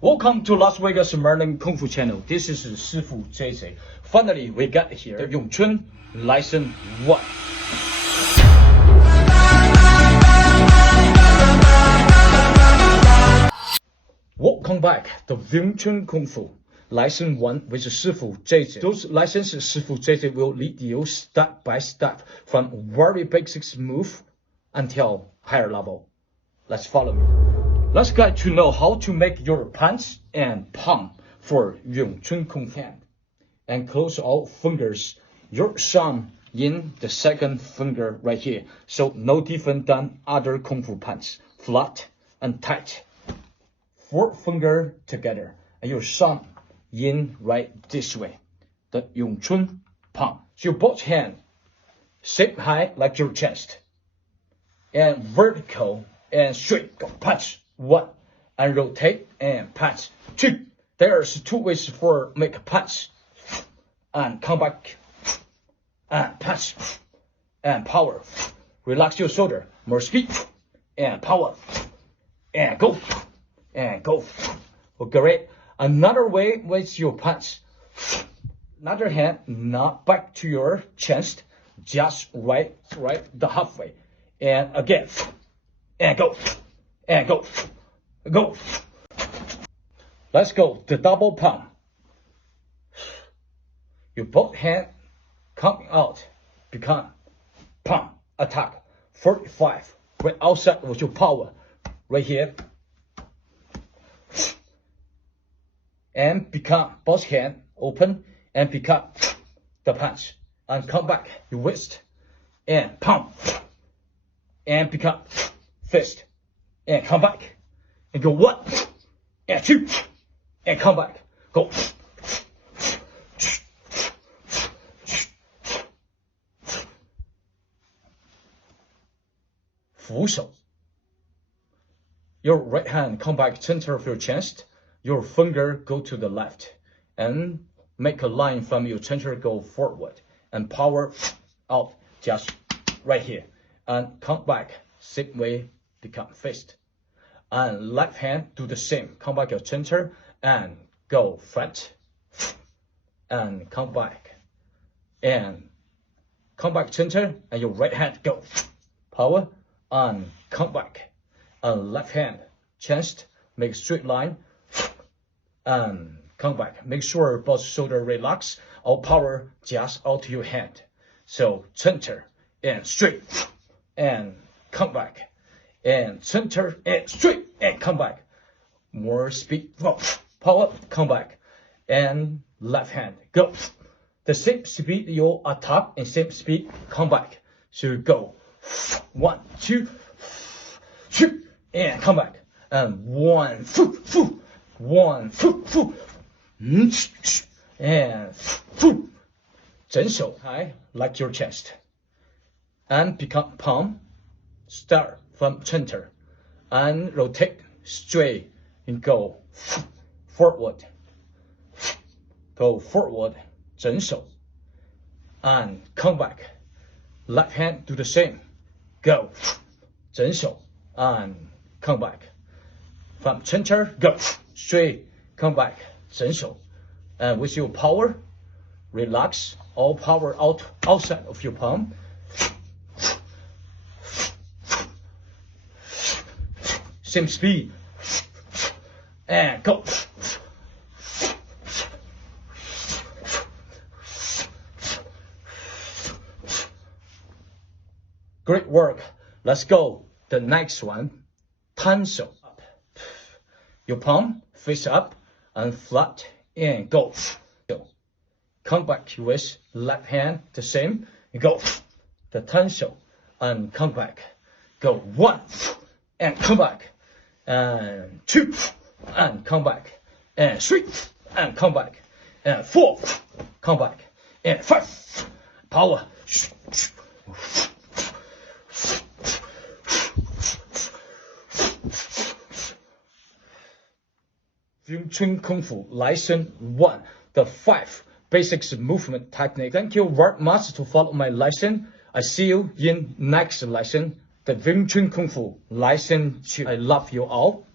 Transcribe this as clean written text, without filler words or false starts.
Welcome to Las Vegas Learning Kung Fu channel. This is Shifu JJ. Finally, we got here the Yong-chun Lesson 1. Welcome back to Yong-chun Kung Fu Lesson 1 with Shifu JJ. Those lessons Shifu JJ will lead you step by step from very basic move until higher level. Let's follow me. Let's get to know how to make your punch and palm for Yong-chun Kung Fu. And close all fingers, your thumb in the second finger right here. So no different than other Kung Fu punch. Flat and tight. 4 finger together. And your thumb in right this way. The Yong-chun palm. So your both hand shape high like your chest. And vertical and straight. Go punch. 1 and rotate and punch. 2. There's 2 ways for make a punch. And come back and punch and power. Relax your shoulder. More speed and power and go and go. Okay, another way with your punch. Another hand not back to your chest, just right the halfway. And again and go. And go, go. Let's go. The double palm. Your both hand coming out, become palm attack. 45. Right outside with your power, right here. And become both hand open and become the punch. And come back. Your wrist and palm and become fist. And come back, and go 1, and 2, and come back, go. Fu shou. Your right hand come back center of your chest, your finger go to the left, and make a line from your center go forward, and power out just right here, and come back, same way, become fist. And left hand do the same. Come back your center and go front and come back and come back center and your right hand go power and come back and left hand chest make straight line and come back. Make sure both shoulder relax. All power just out to your hand. So center and straight and come back. And center and straight and come back. More speed, go. Power, come back. And left hand, go. The same speed you attack and same speed, come back. So go. 1, 2, 2, and come back. And 1, 2, 1, 2, and 2. 整手 high like your chest. And become palm. Start from center and rotate straight and go forward. Go forward, 整手 and come back. Left hand do the same. Go 整手 and come back. From center, go straight, come back, 整手 and with your power, relax. All power outside of your palm. Same speed and go. Great work. Let's go. The next one, 摊手. Your palm face up and flat and go. Come back with left hand the same. Go. The 摊手 and come back. Go 1 and come back. And 2 and come back. And 3 and come back. And 4 come back. And 5 power. Yim Wing-chun Kung Fu Lesson 1. The 5 Basics Movement Technique. Thank you very much to follow my lesson. I see you in next lesson. The Yim Wing-chun Kung Fu Lesson 2. I love you all.